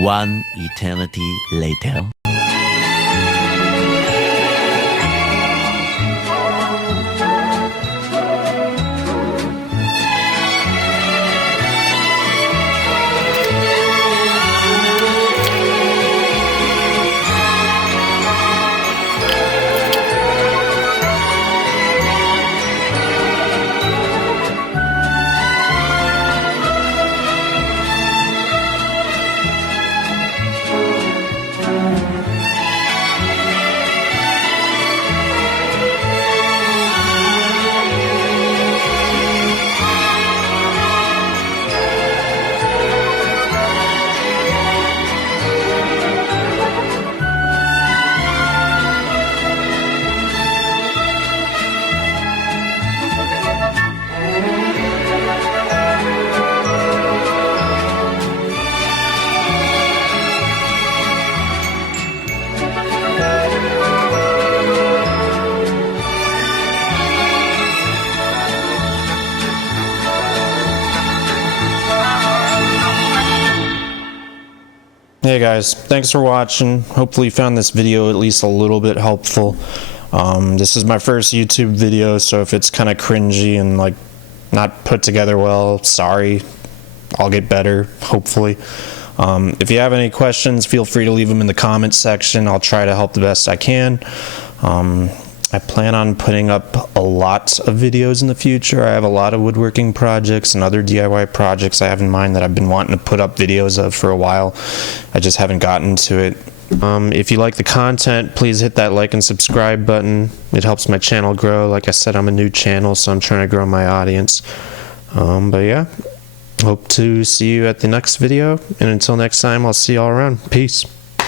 One eternity later. Hey guys, thanks for watching. Hopefully you found this video at least a little bit helpful. This is my first YouTube video, so if it's kind of cringy and like not put together well, sorry. I'll get better, hopefully. If you have any questions, feel free to leave them in the comments section. I'll try to help the best I can. I plan on putting up a lot of videos in the future. I have a lot of woodworking projects and other DIY projects I have in mind that I've been wanting to put up videos of for a while. I just haven't gotten to it. If you like the content, please hit that like and subscribe button. It helps my channel grow. Like I said, I'm a new channel, so I'm trying to grow my audience. But yeah, hope to see you at the next video. And until next time, I'll see you all around. Peace.